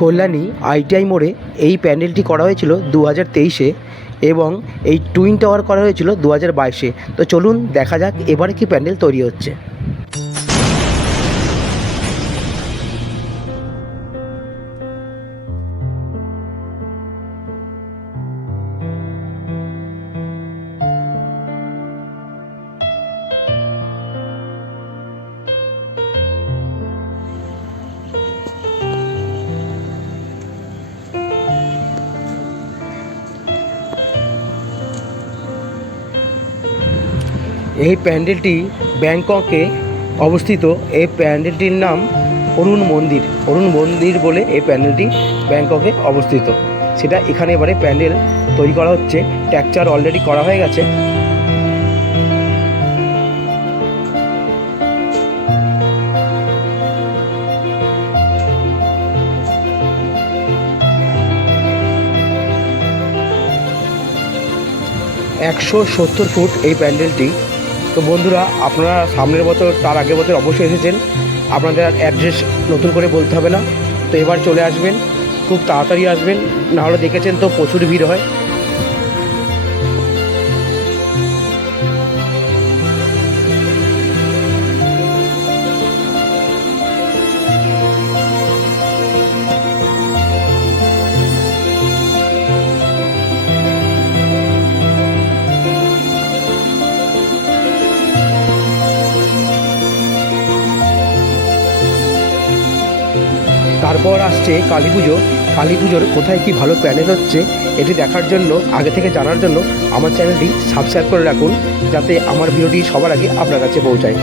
Kalyani ITI মোড়ে এই প্যান্ডেলটি করা হয়েছিল 2023-এ এবং এই টুইন টাওয়ার করা হয়েছিল 2022-এ। তো চলুন দেখা যাক এবারে কি প্যান্ডেল তৈরি হচ্ছে। এই প্যান্ডেলটি ব্যাংককে অবস্থিত। এই প্যান্ডেলটির নাম অরুণ মন্দির বলে এই প্যান্ডেলটি ব্যাংককে অবস্থিত। সেটা এখানে এবারে প্যান্ডেল তৈরি করা হচ্ছে। টেক্সচার অলরেডি করা হয়ে গেছে। একশো 70 ফুট এই প্যান্ডেলটি। তো বন্ধুরা, আপনারা সামনের বছর তার আগের বছর অবশ্যই এসেছেন, আপনাদের অ্যাড্রেস নতুন করে বলতে হবে না। তো এবার চলে আসবেন, খুব তাড়াতাড়ি আসবেন, নাহলে দেখেছেন তো প্রচুর ভিড় হয়। তারপর আসছে কালী পুজো। কালী পুজোর কোথায় কি ভালো প্যান্ডেল হচ্ছে এটি দেখার জন্য, আগে থেকে জানার জন্য আমার চ্যানেলটি সাবস্ক্রাইব করে রাখুন, যাতে আমার ভিডিওটি সবার আগে আপনার কাছে পৌঁছায়।